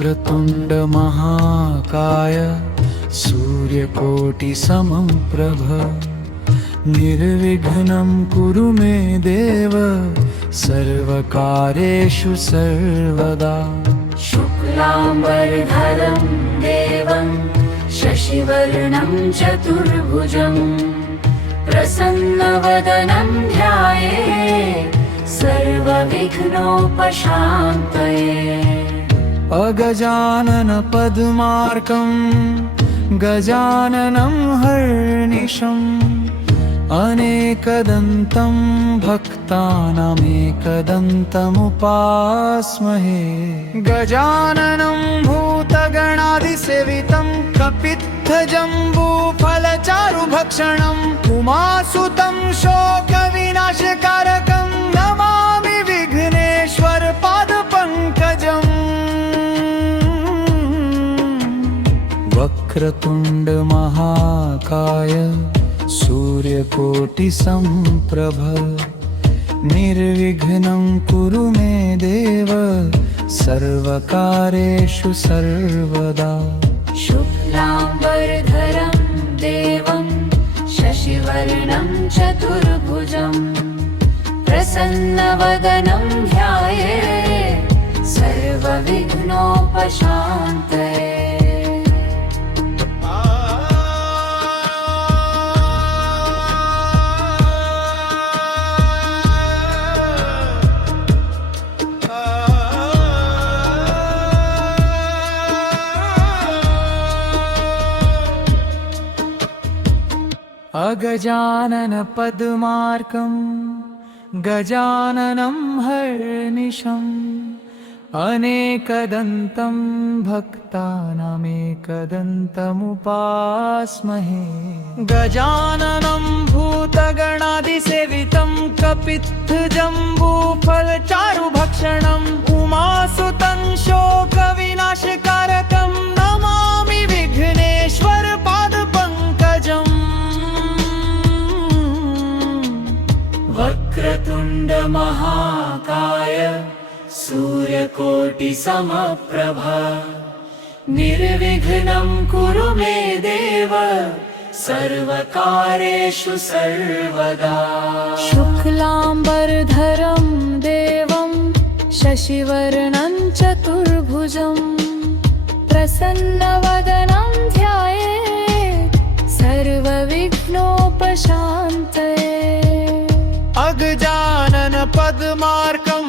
वक्रतुण्ड महाकाय सूर्यकोटि समप्रभ निर्विघ्नं कुरु मे देव सर्वकार्येषु सर्वदा। शुक्लाम्बरधरं देवं शशिवर्णं चतुर्भुजं प्रसन्नवदनं ध्यायेत् सर्वविघ्नोपशान्तये। अगजानन पद्मार्कं गजाननं हर्निशम् अनेकदन्तं भक्तानामेकदन्तमुपास्महे। गजाननं भूतगणादिसेवितं कपित्थजम्बूफलचारुभक्षणम् उमासुतं शोकविनाशकारकं नमामि विघ्नेश्वर पादपङ्कजम्। वक्रतुण्ड महाकाय सूर्यकोटि समप्रभ निर्विघ्नं कुरु मे देव सर्वकार्येषु सर्वदा। शुक्लाम्बरधरं देवं शशिवर्णं चतुर्भुजं प्रसन्नवदनं ध्यायेत् सर्वविघ्नोपशान्तये। अगजानन पद्मार्कं गजाननं हर्निशम् अनेकदन्तं भक्तानामेकदन्तमुपास्महे। गजाननं भूतगणादिसेवितं कपित्थजम्बूफलचारुभक्षणम् उमासुतं शोकविनाशकारकं नमामि विघ्नेश्वर पादपङ्कजम्। वक्रतुण्ड महाकाय सूर्यकोटि समप्रभ निर्विघ्नं कुरु मे देव सर्वकार्येषु सर्वदा। शुक्लाम्बरधरं देवं शशिवर्णं चतुर्भुजं प्रसन्नवदनं ध्यायेत् सर्वविघ्नोपशान्तये। अगजानन पद्मार्कं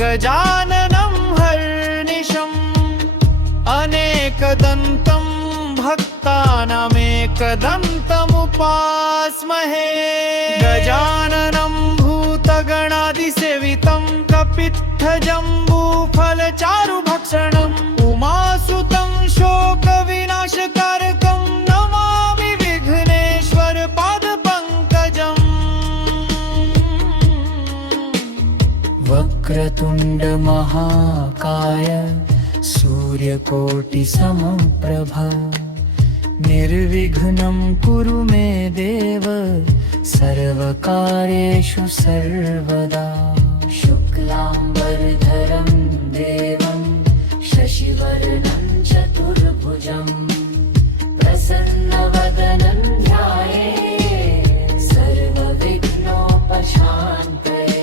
गजाननं हर्निशम् अनेकदन्तं भक्तानामेकदन्तमुपास्महे। गजाननं भूतगणादिसेवितं कपित्थजम्बूफलचारुभक्षणम् उमासुतं शोकविनाशकारकं नमामि विघ्नेश्वर पादपङ्कजम्। वक्रतुण्ड महाकाय सूर्यकोटि समप्रभ निर्विघ्नं कुरु मे देव सर्वकार्येषु सर्वदा। शुक्लाम्बरधरं देवं शशिवर्णं चतुर्भुजं प्रसन्नवदनं ध्यायेत् सर्वविघ्नोपशान्तये।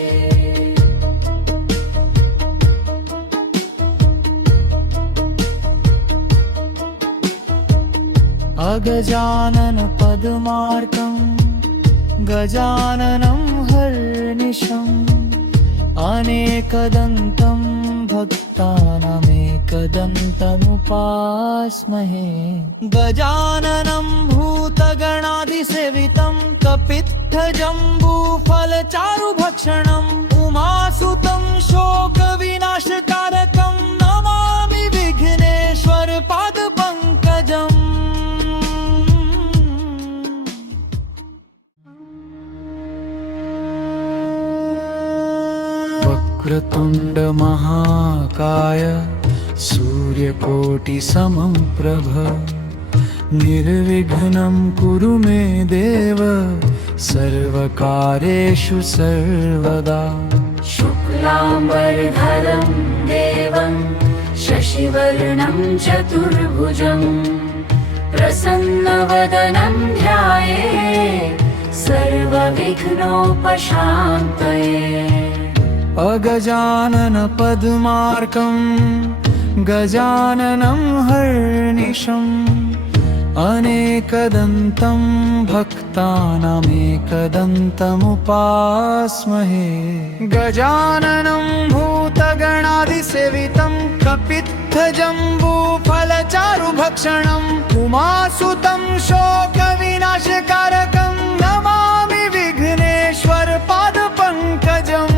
अगजानन पद्मार्कं गजाननं हर्निशम् अनेकदन्तं भक्तानामेकदन्तमुपास्महे। गजाननं भूतगणादिसेवितं कपित्थजम्बूफलचारुभक्षणम् उमासुतं शोकविनाशकारकं नमामि विघ्नेश्वर पादपङ्कजम्। वक्रतुण्ड महाकाय सूर्यकोटि समप्रभ निर्विघ्नं कुरु मे देव सर्वकार्येषु सर्वदा। शुक्लाम्बरधरं देवं शशिवर्णं शशिवर्णं चतुर्भुजं प्रसन्नवदनं ध्यायेत् सर्वविघ्नोपशान्तये अगजानन पद्मार्कं गजाननं हर्निशम् अनेकदन्तं भक्तानामेकदन्तमुपास्महे गजाननं भूतगणादिसेवितं कपित्थजम्बूफलचारुभक्षणम् उमासुतं शोकविनाशकारकं नमामि विघ्नेश्वर पादपङ्कजम्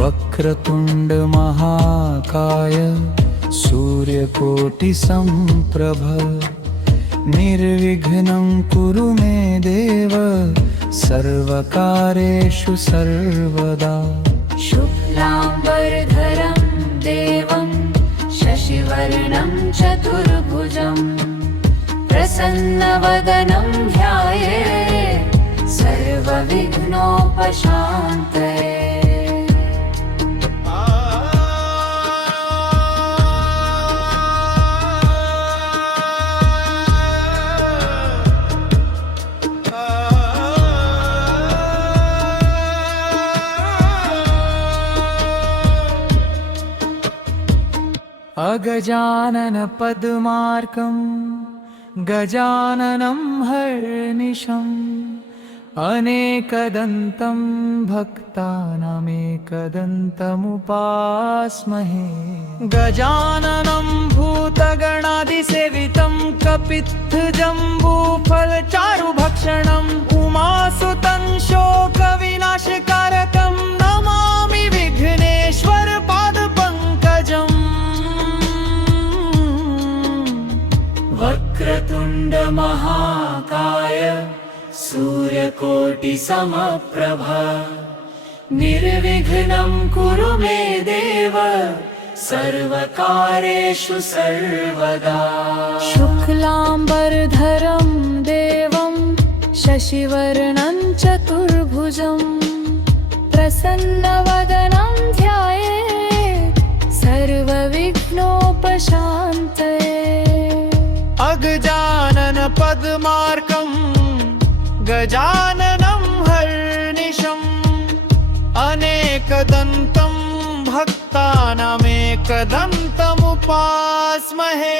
वक्रतुण्ड महाकाय सूर्यकोटिसम्प्रभ निर्विघ्नं कुरु मे देव सर्वकार्येषु सर्वदा शुक्लाम्बरधरं देवं शशिवर्णं चतुर्भुजं प्रसन्नवदनं ध्यायेत् सर्वविघ्नोपशान्तये अगजानन पद्मार्कं गजाननं हर्निशम् अनेकदन्तं भक्तानामेकदन्तमुपास्महे गजाननं भूतगणादिसेवितं कपित्थजम्बूफलचारुभक्षणम् उमासुतं शोकविनाशकारकं नमामि विघ्नेश्वर पादपङ्कजम् वक्रतुण्ड महाकाय सूर्यकोटिसमप्रभ निर्विघ्नं कुरु मे देव सर्वकार्येषु सर्वदा शुक्लाम्बरधरं देवं शशिवर्णं चतुर्भुजं प्रसन्नवदनं ध्यायेत् सर्वविघ्नोपशान्तये अगजानन पद्मार्कं गजाननं हर्निशम् अनेकदन्तं भक्तानामेकदन्तमुपास्महे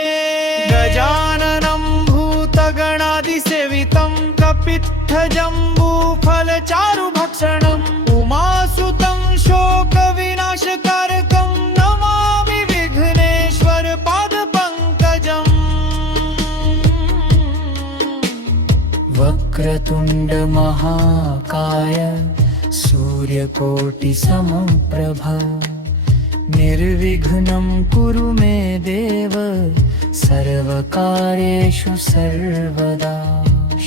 गजाननं भूतगणादिसेवितं कपित्थजम्बूफलचारुभक्षणम् उमासुतं शोकविनाशकारकं नमामि विघ्नेश्वर पादपङ्कजम् वक्रतुण्ड महाकाय सूर्यकोटिसमप्रभ निर्विघ्नं कुरु मे देव सर्वकार्येषु सर्वदा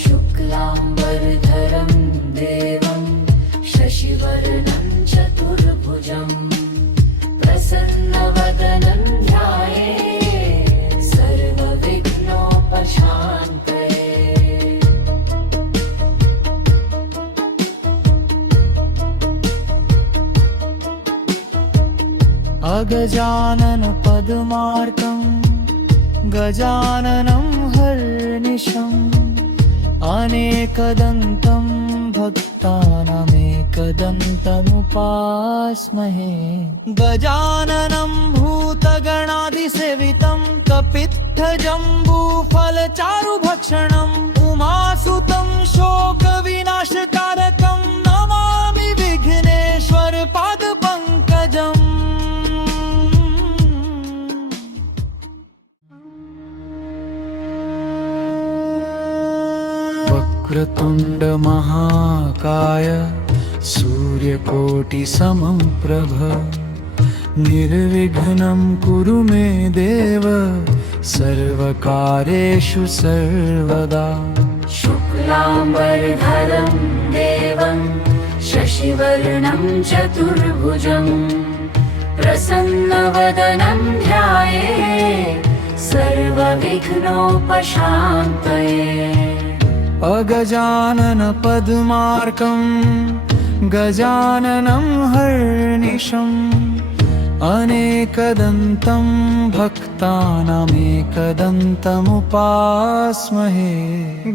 शुक्लाम्बरधरं देवं शशिवर्णं चतुर्भुजं प्रसन्नवदनं ध्यायेत् सर्वविघ्नोपशान्तये अगजानन पद्मार्कं गजाननं हर्निशम् अनेकदन्तं भक्तानामेकदन्तमुपास्महे गजाननं भूतगणादिसेवितं कपित्थजम्बूफलचारुभक्षणम् उमासुतं शोकविनाशकारकं नमामि विघ्नेश्वर पादपङ्कजम् वक्रतुण्ड महाकाय सूर्यकोटिसमप्रभ निर्विघ्नं कुरु मे देव सर्वकार्येषु सर्वदा शुक्लाम्बरधरं देवं शशिवर्णं चतुर्भुजं प्रसन्नवदनं ध्यायेत् सर्वविघ्नोपशान्तये अगजानन पद्मार्कं गजाननं हर्निशम् अनेकदन्तं भक्तानामेकदन्तमुपास्महे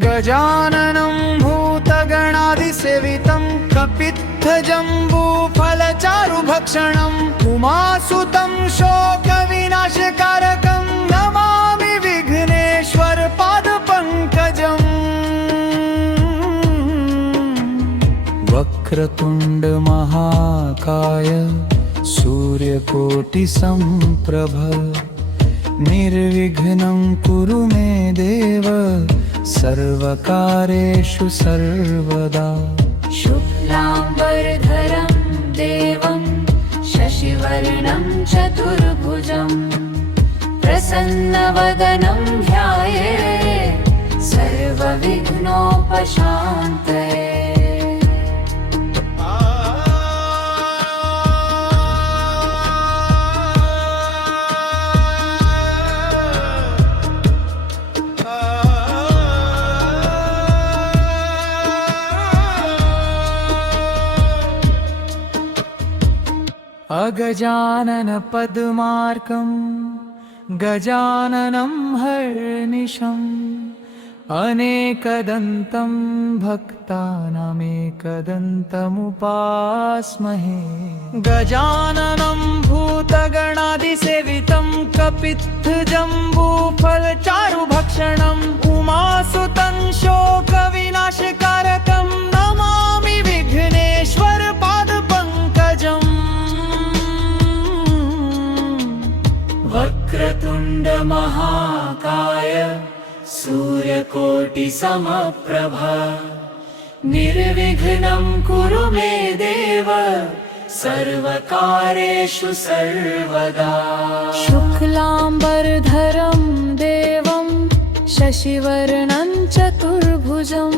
गजाननं भूतगणादिसेवितं कपित्थजम्बूफलचारुभक्षणम् उमासुतं शोकविनाशकारकं नमामि विघ्नेश्वरपादपङ्कजम् वक्रतुण्डमहाकाय सूर्यकोटिसम्प्रभ निर्विघ्नं कुरु मे देव सर्वकार्येषु सर्वदा शुक्लाम्बरधरं देवं शशिवर्णं चतुर्भुजं प्रसन्नवदनं ध्यायेत् सर्वविघ्नोपशान्तये अगजानन पद्मार्कं गजाननं हर्निशम् अनेकदन्तं भक्तानामेकदन्तमुपास्महे गजाननं भूतगणादिसेवितं कपित्थजम्बूफलचारुभक्षणम् उमासुतं शोकविनाशकारकं नमामि विघ्नेश्वरपादपङ्कजम् वक्रतुण्डमहाकाय सूर्यकोटिसमप्रभ निर्विघ्नं कुरु मे देव सर्वकार्येषु सर्वदा शुक्लाम्बरधरं देवं शशिवर्णं चतुर्भुजं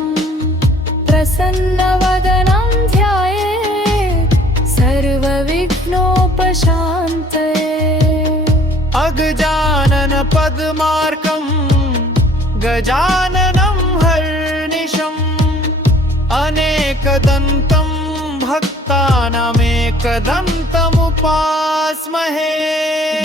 प्रसन्नवदनं ध्यायेत् सर्वविघ्नोपशान्तये अगजानन पद्मार्कं गजाननं हर्निशम् अनेकदन्तं भक्तानामेकदन्तमुपास्महे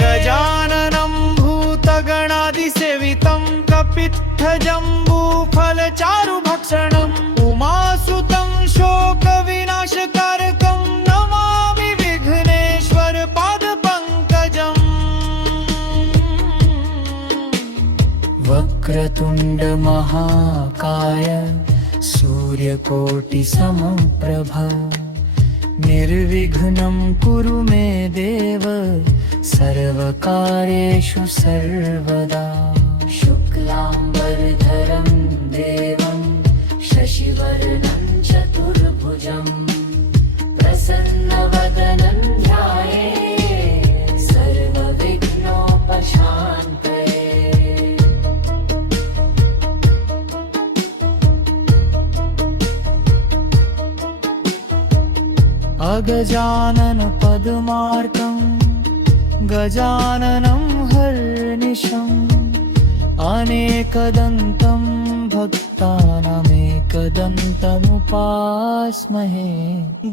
गजाननं भूतगणादिसेवितं कपित्थजम्बूफलचारुभक्षणम् उमासुतं शोकविनाशकारकं नमामि विघ्नेश्वरपादपङ्कजम् वक्रतुण्डमहाकाय सूर्यकोटिसमप्रभ निर्विघ्नं कुरु मे देव सर्वकार्येषु सर्वदा शुक्लाम्बरधरं देवं शशिवर्णं चतुर्भुजं प्रसन्नवदनं ध्यायेत् सर्वविघ्नोपशान्तये अगजानन पद्मार्कं गजाननं हर्निशम् अनेकदन्तं भक्तानामेकदन्तमुपास्महे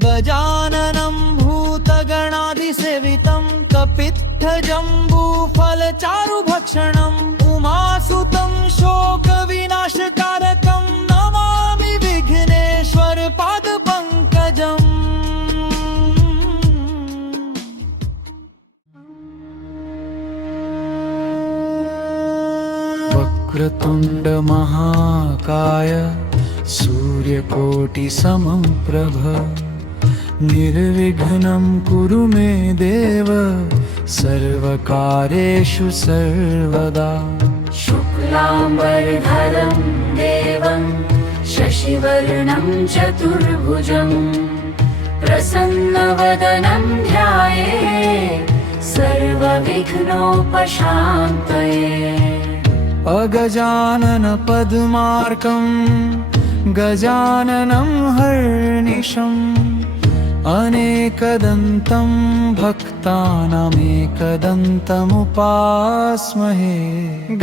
गजाननं भूतगणादिसेवितं कपित्थजम्बूफलचारुभक्षणम् उमासुतं शोकविनाशकारकं नमामि विघ्नेश्वरपादपङ्कजम् वक्रतुण्डमहाकाय सूर्यकोटिसमप्रभ निर्विघ्नं कुरु मे देव सर्वकार्येषु सर्वदा शुक्लाम्बरधरं देवं शशिवर्णं चतुर्भुजं प्रसन्नवदनं ध्यायेत् सर्वविघ्नोपशान्तये अगजानन पद्मार्कं गजाननं हर्निशम् अनेकदन्तं भक्तानामेकदन्तमुपास्महे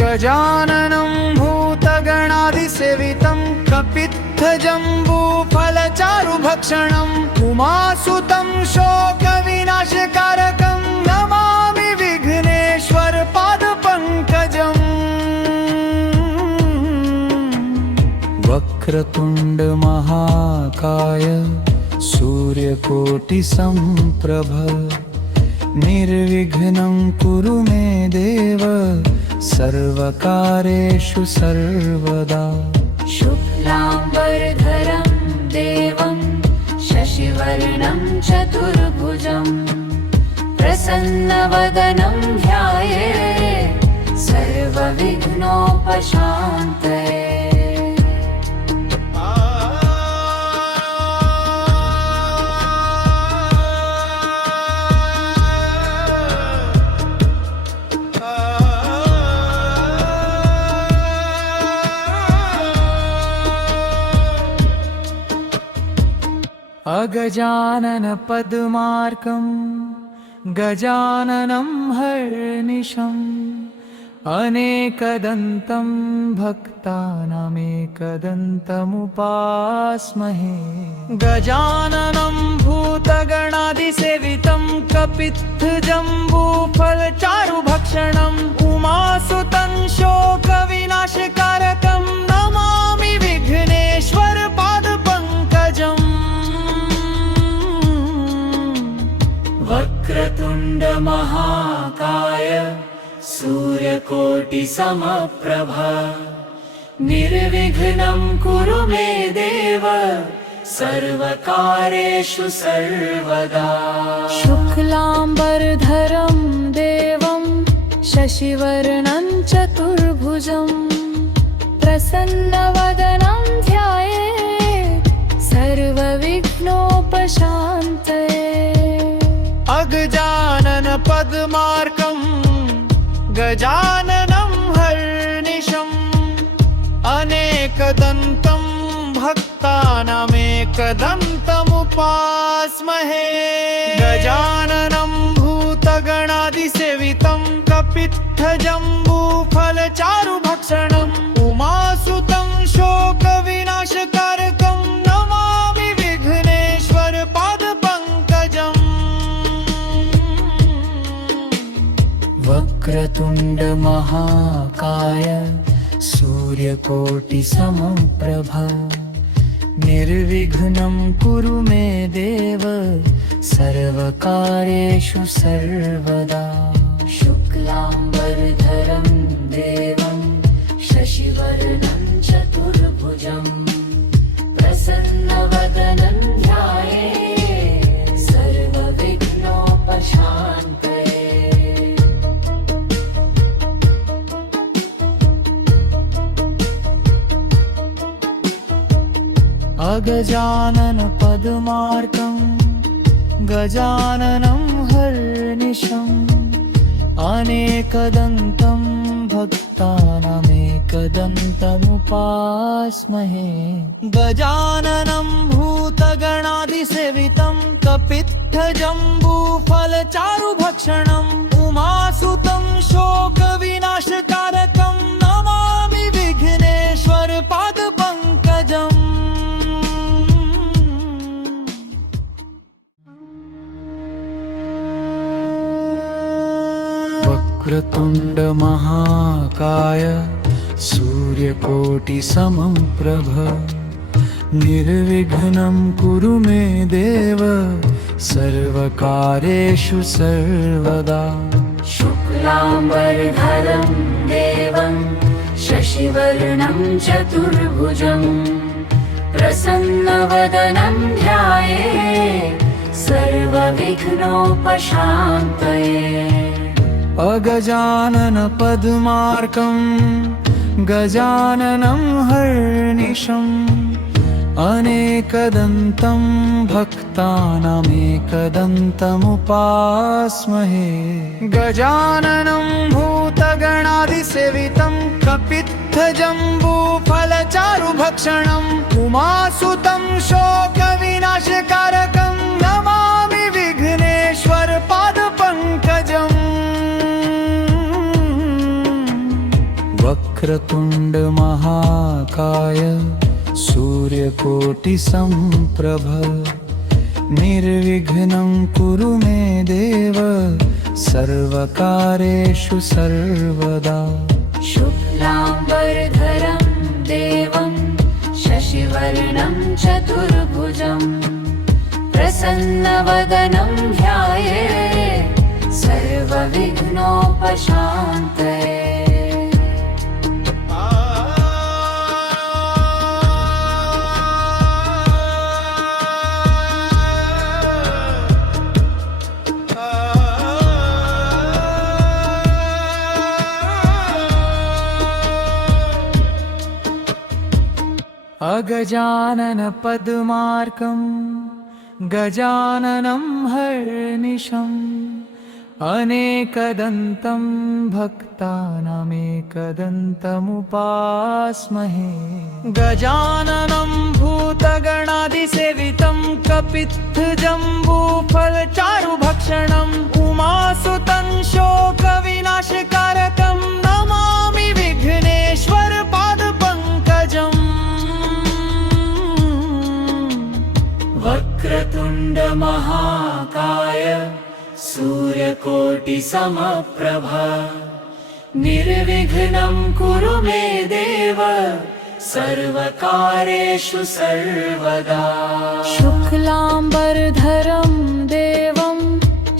गजाननं भूतगणादिसेवितं कपित्थजम्बूफलचारुभक्षणम् उमासुतं शोकविनाशकारकं नमामि वक्रतुण्ड महाकाय सूर्यकोटिसम्प्रभ निर्विघ्नं कुरु मे देव सर्वकार्येषु सर्वदा। शुक्लाम्बरधरं देवं शशिवर्णं चतुर्भुजं प्रसन्नवदनं ध्यायेत् सर्वविघ्नोपशान्तये। अगजानन पद्मार्कं गजाननं हर्निशम् अनेकदन्तं भक्तानामेकदन्तमुपास्महे। गजाननं भूतगणादिसेवितं कपित्थजम्बूफलचारुभक्षणम् उमासुतं शोकविनाशकारकं नमामि विघ्नेश्वर पादपङ्कजम्। वक्रतुण्ड महाकाय सूर्यकोटिसमप्रभ निर्विघ्नं कुरु मे देव सर्वकार्येषु सर्वदा। शुक्लाम्बरधरं देवं शशिवर्णं चतुर्भुजं प्रसन्नवदनं ध्यायेत् सर्वविघ्नोपशान्तये। अगजानन पद्मार्कं गजाननं हर्निशम् अनेकदन्तं भक्तानामेकदन्तमुपास्महे। गजाननं भूतगणादिसेवितं कपित्थजम्बूफलचारुभक्षणम् उमासुतं शोकविनाशकारकं नमामि विघ्नेश्वर पादपङ्कजम्। वक्रतुण्ड महाकाय सूर्यकोटिसमप्रभ निर्विघ्नं कुरु मे देव सर्वकार्येषु सर्वदा। शुक्लाम्बरधरं देवं शशिवर्णं चतुर्भुजं प्रसन्नवदनं ध्यायेत् सर्वविघ्नोपशान्तये। अगजानन पद्मार्कं गजाननं हर्निशम् अनेकदन्तं भक्तानामेकदन्तमुपास्महे। गजाननं भूतगणादिसेवितं कपित्थजम्बूफलचारुभक्षणम् उमासुतं शोकविनाशकारकं नमामि विघ्नेश्वर पादपङ्कजम्। वक्रतुण्ड महाकाय सूर्यकोटिसमप्रभ निर्विघ्नं कुरु मे देव सर्वकार्येषु सर्वदा। शुक्लाम्बरधरं देवं शशिवर्णं चतुर्भुजं प्रसन्नवदनं ध्यायेत् सर्वविघ्नोपशान्तये। अगजानन पद्मार्कं गजाननं हर्निशम् अनेकदन्तं भक्तानामेकदन्तमुपास्महे। गजाननं भूतगणादिसेवितं कपित्थजम्बूफलचारुभक्षणम् उमासुतं शोकविनाशकारकं नमामि विघ्नेश्वर पादपङ्कजम्। वक्रतुण्ड महाकाय सूर्यकोटिसम्प्रभ निर्विघ्नं कुरु मे देव सर्वकार्येषु सर्वदा। शुक्लाम्बरधरं देवं शशिवर्णं चतुर्भुजं प्रसन्नवदनं ध्यायेत् सर्वविघ्नोपशान्तये। अगजानन पद्मार्कं गजाननं हर्निशम् अनेकदन्तं भक्तानामेकदन्तमुपास्महे। गजाननं भूतगणादिसेवितं कपित्थजम्बूफलचारुभक्षणम् उमासुतं शोकविनाशकारकं नमामि विघ्नेश्वर पादपङ्कजम्। वक्रतुण्ड महाकाय सूर्यकोटिसमप्रभा निर्विघ्नं कुरु मे देव सर्वकार्येषु सर्वदा। शुक्लाम्बरधरं देवं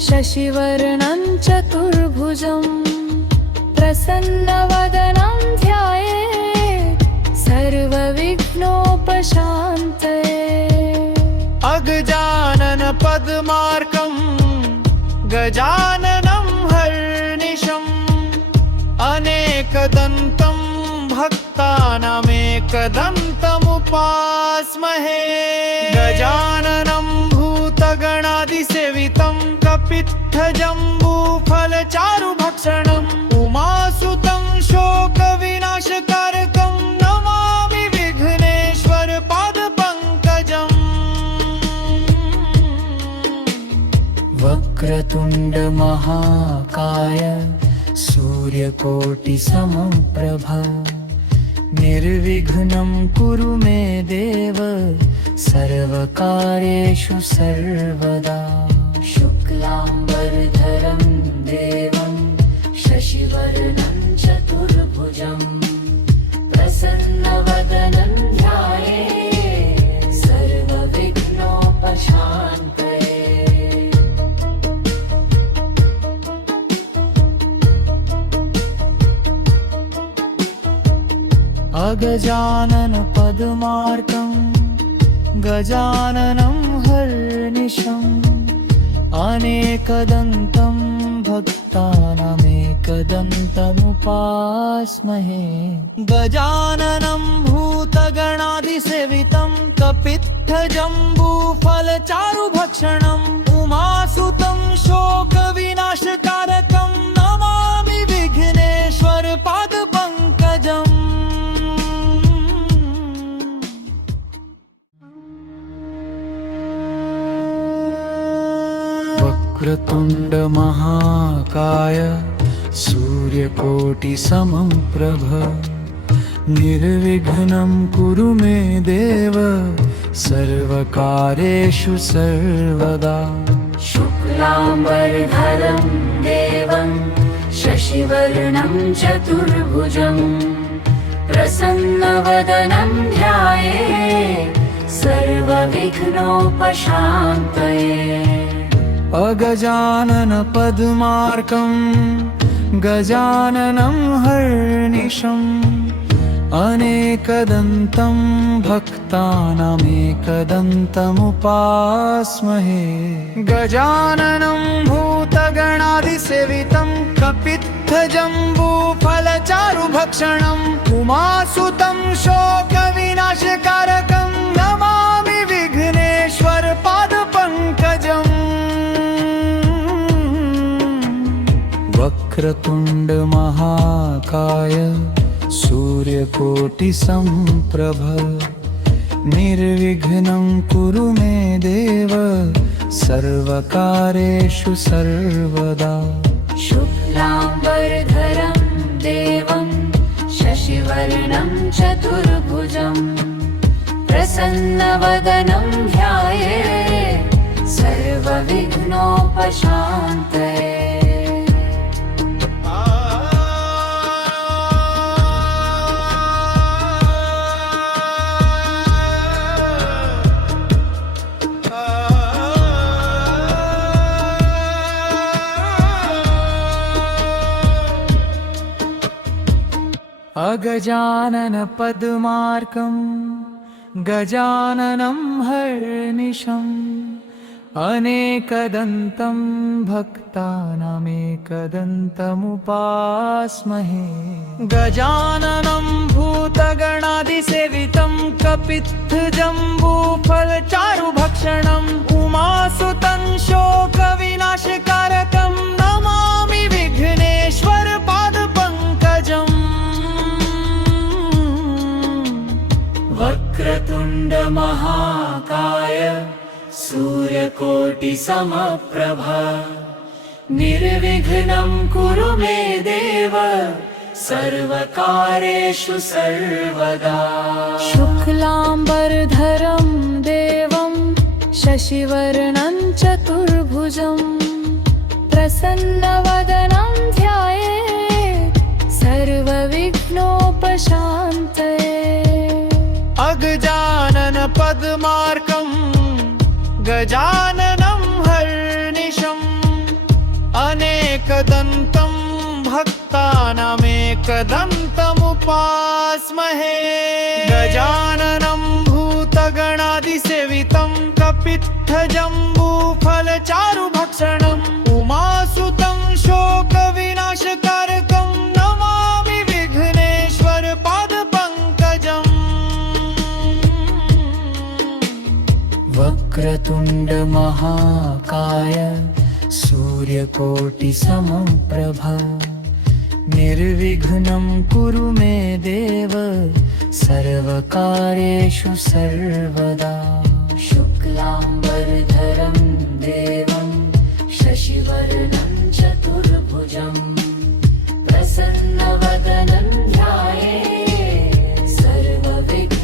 शशिवर्णं चतुर्भुजं प्रसन्नवदनं ध्यायेत् सर्वविघ्नोपशान्तये। अगजानन पद्मार्कं गजाननं हर्निशम् अनेकदन्तं भक्तानामेकदन्तमुपास्महे। गजाननं भूतगणादिसेवितं कपित्थजम्बूफलचारुभक्षणम् उमासुतं शोकविनाशकारकं नमामि विघ्नेश्वर पादपङ्कजम्। वक्रतुण्ड महाकाय सूर्यकोटिसमप्रभा निर्विघ्नं कुरु मे देव सर्वकार्येषु सर्वदा। शुक्लाम्बरधरं देवं शशिवर्णं चतुर्भुजं प्रसन्नवदनं ध्यायेत् सर्वविघ्नोपशान्तये। अगजानन पद्मार्कं गजाननं हर्निशम् अनेकदन्तं भक्तानामेकदन्तमुपास्महे। गजाननं भूतगणादिसेवितं कपित्थजम्बूफलचारुभक्षणम् उमासुतं शोकविनाशकारकं नमामि विघ्नेश्वर पादपङ्कजम्। वक्रतुण्ड महाकाय सूर्यकोटिसमप्रभ निर्विघ्नं कुरु मे देव सर्वकार्येषु सर्वदा। शुक्लाम्बरधरं देवं शशिवर्णं चतुर्भुजं प्रसन्नवदनं ध्यायेत् सर्वविघ्नोपशान्तये। अगजानन पद्मार्कं गजाननं हर्निशम् अनेकदन्तं भक्तानामेकदन्तमुपास्महे। गजाननं भूतगणादिसेवितं कपित्थजम्बूफलचारुभक्षणम् उमासुतं शोकविनाशकारकं नमामि विघ्नेश्वर पादपङ्कजम्। वक्रतुण्ड महाकाय सूर्यकोटिसमप्रभ निर्विघ्नं कुरु मे देव सर्वकार्येषु सर्वदा। शुक्लाम्बरधरं देवं शशिवर्णं चतुर्भुजं प्रसन्नवदनं ध्यायेत् सर्वविघ्नोपशान्तये। अगजानन पद्मार्कं गजाननं हर्निशम् अनेकदन्तं भक्तानामेकदन्तमुपास्महे गजाननं भूतगणादिसेवितं कपित्थजम्बूफलचारुभक्षणम् उमासुतं शोकविनाशकारकं नमामि विघ्नेश्वर पादपङ्कजम् वक्रतुण्ड महाकाय सूर्यकोटिसमप्रभा निर्विघ्नं कुरु मे देव सर्वकार्येषु सर्वदा शुक्लाम्बरधरं देवं शशिवर्णं चतुर्भुजं प्रसन्नवदनं ध्यायेत् सर्वविघ्नोपशान्तये अगजानन पद्मार्कं गजाननं हर्निशम् अनेकदन्तं भक्तानामेकदन्तमुपास्महे गजाननं भूतगणादिसेवितं कपित्थजम्बूफलचारुभक्षणम् उमासुतं शोकविनाशकारकं नमामि विघ्नेश्वर पादपङ्कजम् वक्रतुण्ड महाकाय सूर्यकोटिसमप्रभा निर्विघ्नं कुरु मे देव सर्वकार्येषु सर्वदा शुक्लाम्बरधरं देवं शशिवर्णं चतुर्भुजं प्रसन्नवदनं ध्यायेत् सर्वविघ्नोपशान्तये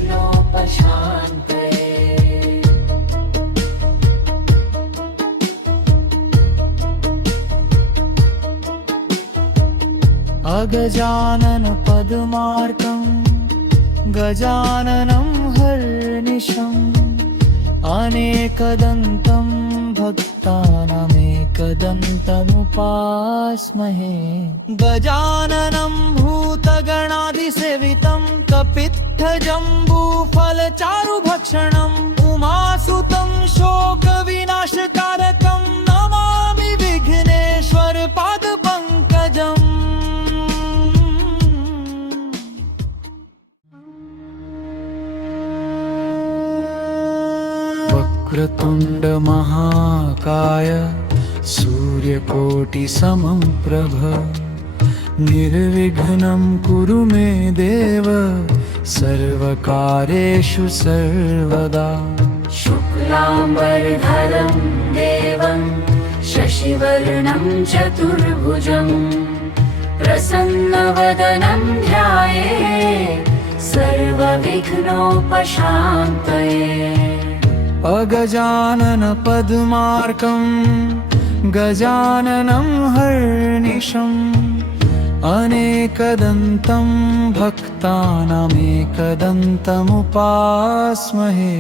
अगजानन पद्मार्कं गजाननं हर्निशम् अनेकदन्तं भक्तानामेकदन्तमुपास्महे गजाननं भूतगणादिसेवितं कपित्थजम्बूफलचारुभक्षणम् उमासुतं शोकविनाशकारकं नमामि विघ्नेश्वर पादपङ्कजम् वक्रतुण्ड महाकाय सूर्यकोटिसमप्रभ निर्विघ्नं कुरु मे देव सर्वकार्येषु सर्वदा शुक्लाम्बरधरं देवं शशिवर्णं चतुर्भुजं प्रसन्नवदनं ध्यायेत् सर्वविघ्नोपशान्तये अगजानन पद्मार्कं गजाननं हर्निशम् अनेकदन्तं भक्तानामेकदन्तमुपास्महे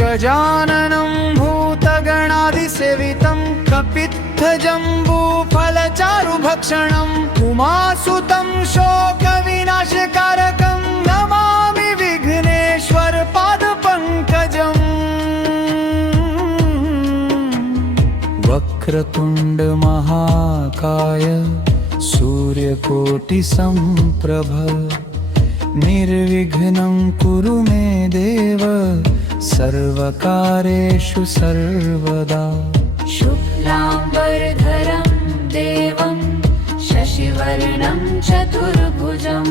गजाननं भूतगणादिसेवितं कपित्थजम्बूफलचारुभक्षणम् उमासुतं शोकविनाशकारकं नमामि विघ्नेश्वर पादपङ्कजम् वक्रतुण्ड महाकाय सूर्यकोटिसमप्रभ निर्विघ्नं कुरु मे देव सर्वकार्येषु सर्वदा शुक्लाम्बरधरं देवं शशिवर्णं चतुर्भुजं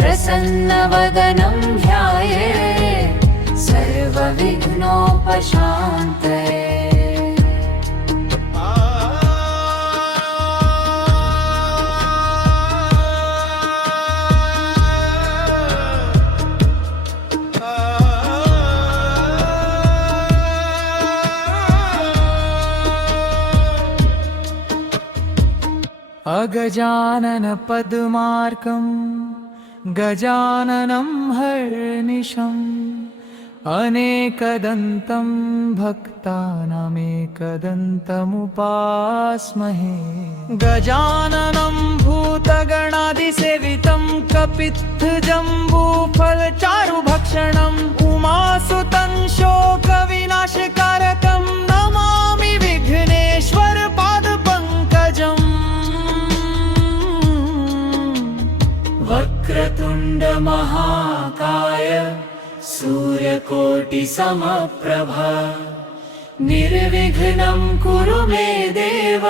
प्रसन्नवदनं ध्यायेत् सर्वविघ्नोपशान्तये अगजानन पद्मार्कं गजाननं हर्निशम् अनेकदन्तं भक्तानामेकदन्तमुपास्महे गजाननं भूतगणादिसेवितं कपित्थजम्बूफलचारुभक्षणम् उमासुतं शोकविनाशकारकं नमामि विघ्नेश्वर पादपङ्कजम् वक्रतुण्ड महाकाय सूर्यकोटिसमप्रभा निर्विघ्नं कुरु मे देव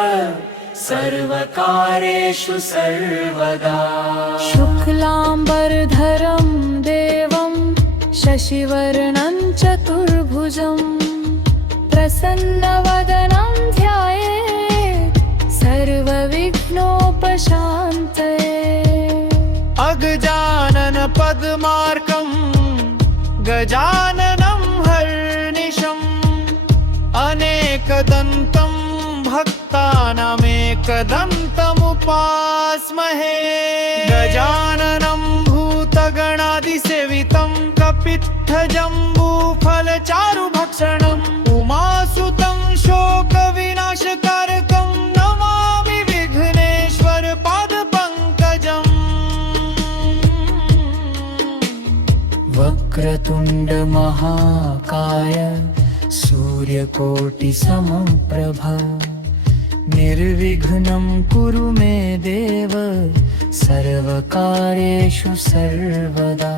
सर्वकार्येषु सर्वदा शुक्लाम्बरधरं देवं शशिवर्णं चतुर्भुजं प्रसन्नवदनं ध्यायेत् सर्वविघ्नोपशान्तये अगजानन पद्मार्कं गजाननं हर्निशम् अनेकदन्तं भक्तानामेकदन्तमुपास्महे गजाननं भूतगणादिसेवितं कपित्थजम्बूफलचारुभक्षणम् उमासुतं शोकविनाशकारकं नमामि विघ्नेश्वर पादपङ्कजम् वक्रतुण्ड महाकाय सूर्यकोटिसमप्रभा निर्विघ्नं कुरु मे देव सर्वकार्येषु सर्वदा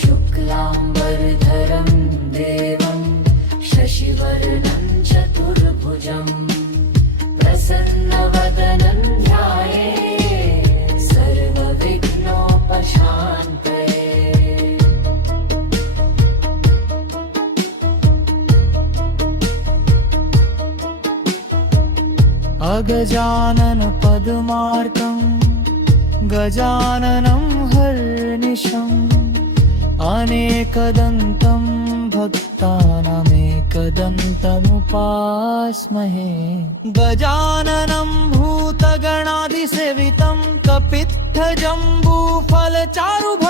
शुक्लाम्बरधरं देवं शशिवर्णं चतुर्भुजं प्रसन्नवदनं ध्यायेत् सर्वविघ्नोपशान्तये अगजानन पद्मार्कं गजाननं हर्निशम् अनेकदन्तं भक्तानामेकदन्तमुपास्महे गजाननं भूतगणादिसेवितं कपित्थजम्बूफलचारुभक्षणम्